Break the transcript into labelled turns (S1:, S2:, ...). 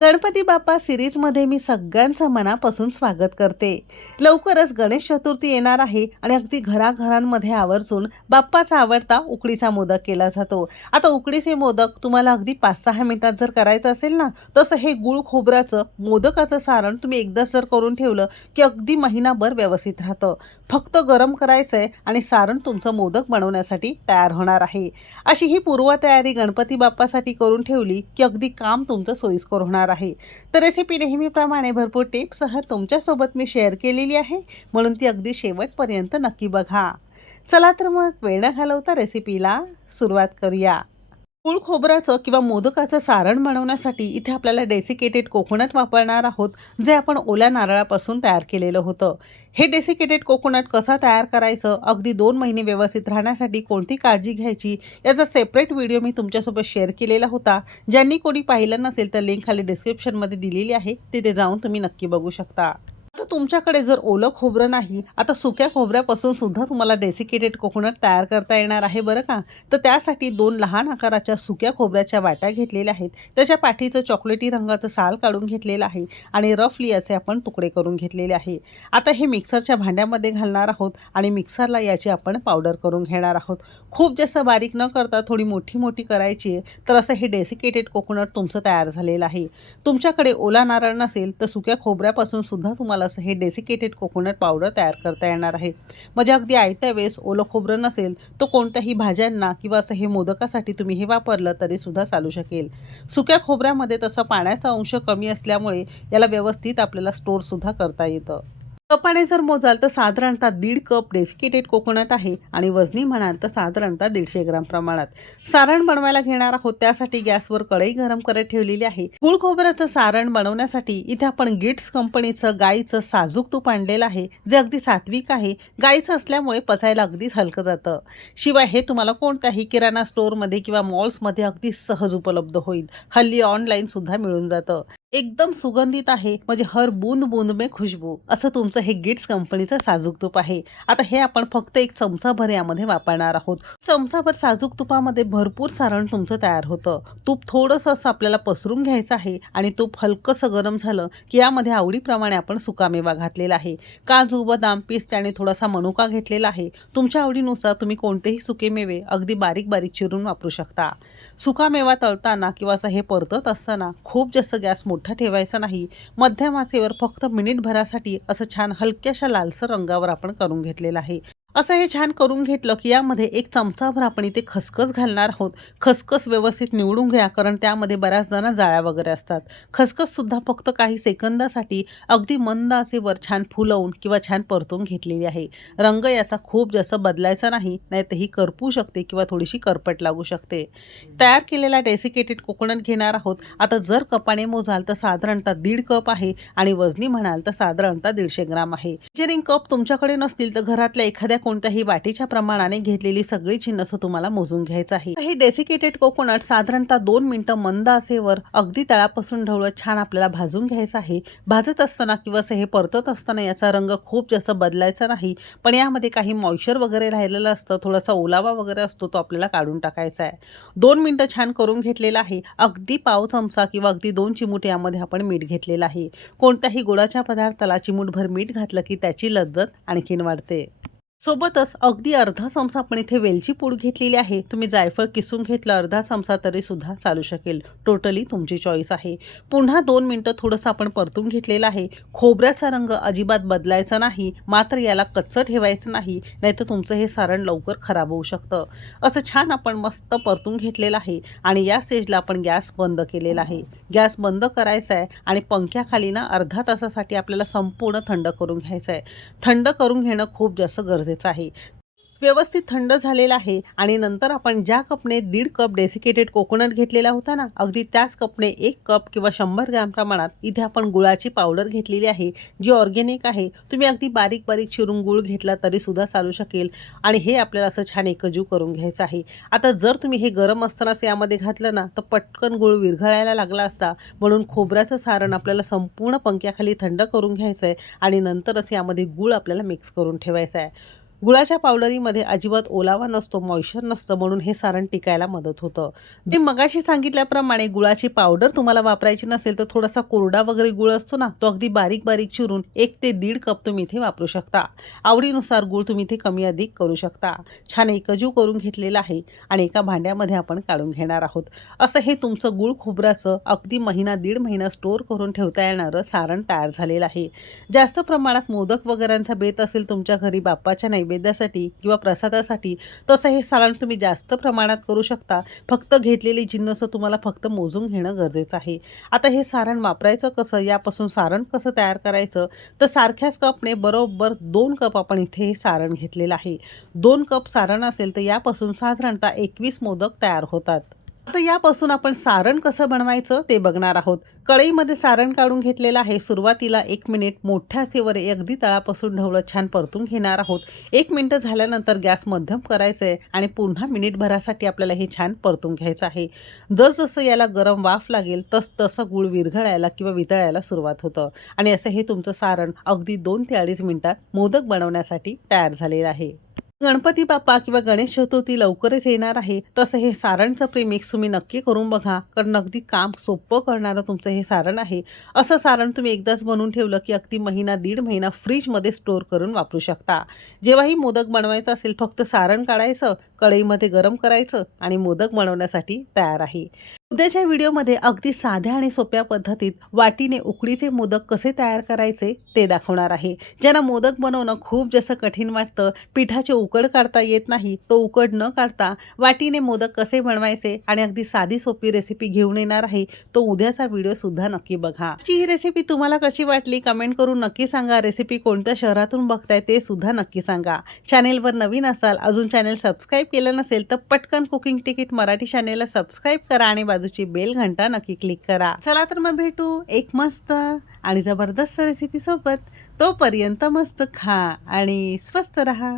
S1: गणपती बाप्पा सिरीजमध्ये मी सगळ्यांचं मनापासून स्वागत करते. लवकरच गणेश चतुर्थी येणार आहे आणि अगदी घराघरांमध्ये आवर्जून बाप्पाचा आवडता उकडीचा मोदक केला जातो. आता उकडीचे मोदक तुम्हाला अगदी पाच सहा मिनिटात जर करायचं असेल ना तसं हे गुळ खोबऱ्याचं मोदकाचं सारण तुम्ही एकदाच जर करून ठेवलं की अगदी महिनाभर व्यवस्थित राहतं. फक्त गरम करायचं आहे आणि सारण तुमचं मोदक बनवण्यासाठी तयार होणार आहे. अशी ही पूर्वतयारी गणपती बाप्पासाठी करून ठेवली की अगदी काम तुमचं सोयीस्कर होणार आहे. तर रेसिपी नेहमीप्रमाणे भरपूर टिप्ससह तुमच्यासोबत मी शेअर केलेली आहे. म्हणून ती अगदी शेवटपर्यंत नक्की बघा. चला तर मग वेळ न घालवता रेसिपीला सुरुवात करूया. मूळ खोबऱ्याचं किंवा मोदकाचं सारण बनवण्यासाठी इथे आपल्याला डेसिकेटेड कोकोनट वापरणार आहोत जे आपण ओल्या नारळापासून तयार केलेलं होतं. हे डेसिकेटेड कोकोनट कसा तयार करायचं अगदी दोन महिने व्यवस्थित राहण्यासाठी कोणती काळजी घ्यायची याचा सेपरेट व्हिडिओ मी तुमच्यासोबत शेअर केलेला होता. ज्यांनी कोणी पाहिलं नसेल तर लिंक खाली डिस्क्रिप्शनमध्ये दिलेली आहे तिथे जाऊन तुम्ही नक्की बघू शकता. तुमच्याकडे जर ओलं खोबरं नाही आता सुक्या खोबऱ्यापासून सुद्धा तुम्हाला डेसिकेटेड कोकोनट तयार करता येणार आहे बरं का? तर त्यासाठी दोन लहान आकाराच्या सुक्या खोबऱ्याच्या वाट्या घेतलेल्या आहेत. त्याच्या पाठीचं चॉकलेटी रंगाचं साल काढून घेतलेलं आहे आणि रफली असे आपण तुकडे करून घेतलेले आहे. आता हे मिक्सरच्या भांड्यामध्ये घालणार आहोत आणि मिक्सरला याची आपण पावडर करून घेणार आहोत. खूप जास्त बारीक न करता थोडी मोठी मोठी करायची आहे तर असं हे डेसिकेटेड कोकोनट तुमचं तयार झालेलं आहे. तुमच्याकडे ओला नारळ नसेल तर सुक्या खोबऱ्यापासून सुद्धा तुम्हाला असं हे डेसिकेटेड कोकोनट पावडर तयार करता येणार आहे. म्हणजे अगदी आयत्या वेळेस ओलं खोबरं नसेल तर कोणत्याही भाज्यांना किंवा असं हे मोदकासाठी तुम्ही हे वापरलं तरी सुद्धा चालू शकेल. सुक्या खोबऱ्यामध्ये तसं पाण्याचा अंश कमी असल्यामुळे याला व्यवस्थित आपल्याला स्टोअरसुद्धा करता येतं. कपाने जर मोजाल तर साधारणतः दीड कप डेसिकेटेड कोकोनट आहे आणि वजनी म्हणाल तर साधारणतः दीडशे ग्राम प्रमाणात. सारण बनवायला घेणार आहोत त्यासाठी गॅसवर कढई गरम करत ठेवलेली आहे. गुळ खोबऱ्याचं सारण बनवण्यासाठी इथे आपण गिट्स कंपनीचं गाईचं साजूक तूप आणलेलं आहे जे अगदी सात्विक आहे. गाईचं असल्यामुळे पचायला अगदीच हलकं जातं. शिवाय हे तुम्हाला कोणत्याही किराणा स्टोअरमध्ये किंवा मॉल्समध्ये अगदी सहज उपलब्ध होईल. हल्ली ऑनलाईन सुद्धा मिळून जातं. एकदम सुगंधित आहे. म्हणजे हर बूंद बूंद में खुशबू. असं तुमचं हे गिट्स कंपनीचं साजूक तूप आहे. आता हे आपण फक्त एक चमचाभर यामध्ये वापरणार आहोत. चमचाभर साजूक तुपामध्ये भरपूर सारण तुमचं तयार होतं. तूप थोडंसं असं आपल्याला पसरून घ्यायचं आहे आणि तूप हलकंसं गरम झालं की यामध्ये आवडीप्रमाणे आपण सुकामेवा घातलेला आहे. काजू बदाम पिस्त आणि थोडासा मनुका घेतलेला आहे. तुमच्या आवडीनुसार तुम्ही कोणतेही सुके मेवे अगदी बारीक बारीक चिरून वापरू शकता. सुकामेवा तळताना किंवा असं हे परतत असताना खूप जास्त गॅस मोठा ठेवायचा नाही. मध्यम आचेवर फक्त मिनिटभरासाठी असं छान हलक्याशा लालसर रंगावर आपण करून घेतलेलं आहे. असं हे छान करून घेतलं की यामध्ये एक चमचाभर आपण इथे खसखस घालणार आहोत. खसखस व्यवस्थित निवडून घ्या कारण त्यामध्ये बऱ्याच जण जाळ्या वगैरे असतात. खसखससुद्धा फक्त काही सेकंदासाठी अगदी मंद वर छान फुलवून किंवा छान परतून घेतलेली आहे. रंग याचा खूप जास्त बदलायचा नाही नाही तर ही करपू शकते किंवा थोडीशी करपट लागू शकते. तयार केलेला डेसिकेटेड कोकोनट घेणार आहोत. आता जर कपाने मोजाल तर साधारणतः दीड कप आहे आणि वजनी म्हणाल तर साधारणतः दीडशे ग्राम आहे. मेजरिंग कप तुमच्याकडे नसतील तर घरातल्या एखाद्या कोणत्याही वाटीच्या प्रमाणाने घेतलेली सगळी चिन्ह तुम्हाला मोजून घ्यायचं आहे. हे डेसिकेटेड कोकोनट साधारणतः दोन मिनिटं मंद असेवर अगदी तळापासून ढवळत छान आपल्याला भाजून घ्यायचं आहे. भाजत असताना किंवा असं हे परतत असताना याचा रंग खूप जास्त बदलायचा नाही. पण यामध्ये काही मॉइश्चर वगैरे राहिलेलं असतं थोडासा ओलावा वगैरे असतो तो आपल्याला काढून टाकायचा आहे. दोन मिनटं छान करून घेतलेला आहे. अगदी पाव चमचा किंवा अगदी दोन चिमूट यामध्ये आपण मीठ घेतलेलं आहे. कोणत्याही गुळाच्या पदार्थाला चिमूटभर मीठ घातलं की त्याची लज्जत आणखीन वाढते. सोबतच अगदी अर्धा चमचा आपण इथे वेलची पूड घेतलेली आहे. तुम्ही जायफळ किसून घेतलं अर्धा चमचा तरी सुद्धा चालू शकेल. टोटली तुमची चॉईस आहे. पुन्हा दोन मिनटं थोडंसं आपण परतून घेतलेलं आहे. खोबऱ्याचा रंग अजिबात बदलायचा नाही. मात्र याला कच्चं ठेवायचं नाही. नाहीतर तुमचं हे सारण लवकर खराब होऊ शकतं. असं छान आपण मस्त परतून घेतलेलं आहे. आणि या स्टेजला आपण गॅस बंद केलेला आहे. गॅस बंद करायचा आहे आणि पंख्याखाली ना अर्धा तासासाठी आपल्याला संपूर्ण थंड करून घ्यायचं आहे थंड करून घेणं खूप जास्त गरजेचं गरजेचं आहे. व्यवस्थित थंड झालेला आहे आणि नंतर आपण ज्या कपने दीड कप डेसिकेटेड कोकोनट घेतलेला होता ना अगदी त्याच कपने एक कप किंवा शंभर ग्रॅम प्रमाणात इथे आपण गुळाची पावडर घेतलेली आहे जी ऑर्गेनिक आहे. तुम्ही अगदी बारीक बारीक चिरून गुळ घेतला तरी सुद्धा चालू शकेल आणि हे आपल्याला असं छान एकजीव करून घ्यायचं आहे. आता जर तुम्ही हे गरम असतानाच यामध्ये घातलं ना तर पटकन गुळ विरघळायला लागला असता म्हणून खोबऱ्याचं सारण आपल्याला संपूर्ण पंख्याखाली थंड करून घ्यायचं आहे आणि नंतरच यामध्ये गुळ आपल्याला मिक्स करून ठेवायचं आहे गुळाच्या पावडरीमध्ये अजिबात ओलावा नसतो मॉइश्चर नसतं म्हणून हे सारण टिकायला मदत होतं. जे मगाशी सांगितल्याप्रमाणे गुळाची पावडर तुम्हाला वापरायची नसेल तर थोडासा कोरडा वगैरे गुळ असतो ना तो अगदी बारीक बारीक चिरून एक ते दीड कप तुम्ही इथे वापरू शकता. आवडीनुसार गुळ तुम्ही इथे कमी अधिक करू शकता. छान एकजीव करून घेतलेला आहे आणि एका भांड्यामध्ये आपण काढून घेणार आहोत. असं हे तुमचं गुळ खोबऱ्याचं अगदी महिना दीड महिना स्टोअर करून ठेवता येणारं सारण तयार झालेलं आहे. जास्त प्रमाणात मोदक वगैरेंचा बेत असेल तुमच्या घरी बाप्पाच्या नाही नैवेद्यासाठी किंवा प्रसादासाठी तसं हे सारण तुम्ही जास्त प्रमाणात करू शकता. फक्त घेतलेली जिन्नसं तुम्हाला फक्त मोजून घेणं गरजेचं आहे. आता हे सारण वापरायचं कसं? यापासून सारण कसं तयार करायचं? तर सारख्याच कपने बरोबर दोन कप आपण इथे हे सारण घेतलेलं आहे. दोन कप सारण असेल तर यापासून साधारणतः एकवीस मोदक तयार होतात. आता यापासून आपण सारण कसं बनवायचं ते बघणार आहोत. कढईमध्ये सारण काढून घेतलेलं आहे. सुरुवातीला एक मिनिट मोठ्या सेवर अगदी तळापासून ढवळं छान परतून घेणार आहोत. एक मिनटं झाल्यानंतर गॅस मध्यम करायचं आहे आणि पुन्हा मिनिटभरासाठी आपल्याला हे छान परतून घ्यायचं आहे. जसजसं याला गरम वाफ लागेल तस तसं गुळ विरघळायला किंवा वितळायला सुरुवात होतं. आणि असं हे तुमचं सारण अगदी दोन ते अडीच मिनिटात मोदक बनवण्यासाठी तयार झालेलं आहे. गणपती बाप्पा किंवा गणेश चतुर्थी लवकरच येणार आहे तसं हे सारणचं प्रीमिक्स तुम्ही नक्की करून बघा. कारण अगदी काम सोपं करणारं तुमचं हे सारण आहे. असं सारण तुम्ही एकदाच बनवून ठेवलं की अगदी महिना दीड महिना फ्रीजमध्ये स्टोअर करून वापरू शकता. जेव्हाही मोदक बनवायचं असेल फक्त सारण काढायचं कढईमध्ये गरम करायचं आणि मोदक बनवण्यासाठी तयार आहे. उद्याच्या व्हिडिओमध्ये अगदी साध्या आणि सोप्या पद्धतीत वाटीने उकडीचे मोदक कसे तयार करायचे ते दाखवणार आहे. ज्यांना मोदक बनवणं खूप जसं कठीण वाटतं पिठाचे उकड काढता येत नाही तो उकड न काढता वाटीने मोदक कसे बनवायचे आणि अगदी साधी सोपी रेसिपी घेऊन येणार आहे तो उद्याचा व्हिडिओ सुद्धा नक्की बघा. ही रेसिपी तुम्हाला कशी वाटली कमेंट करून नक्की सांगा. रेसिपी कोणत्या शहरातून बघताय ते सुद्धा नक्की सांगा. चॅनेलवर नवीन असाल अजून चॅनेल सबस्क्राईब केलं नसेल तर पटकन कुकिंग तिकीट मराठी चॅनेलला सबस्क्राईब करा आणि बाजूची बेल घंटा नक्की क्लिक करा. चला तर मग भेटू एक मस्त आणि जबरदस्त रेसिपी सोबत. तोपर्यंत मस्त खा आणि स्वस्त रहा.